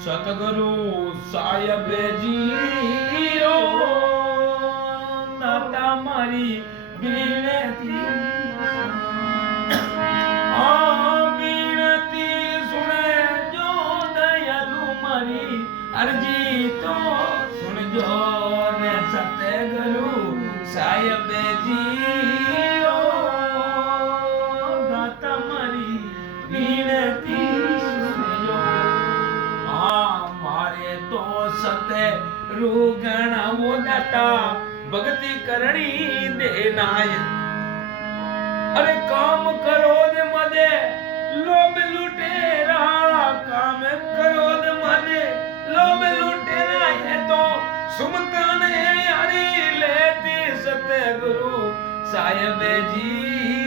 સતગુરુ સાહેબજી ઓ દાતા મારી વિનતી અરજી તો સુનજો ને સતગુરુ સાહેબજી ઓ દાતા મારી વિનતી સુનજો મારે તો સતગુરુ ગણાવો દાતા ભક્તિ કરણી દેનાય અરે કામ કરો દે મદે લોભ લૂટેરા કામ કરો દે મદે લોભ લૂટેરા હે તો સુમતાને હરી લેતી સતગુરુ સાહેબજી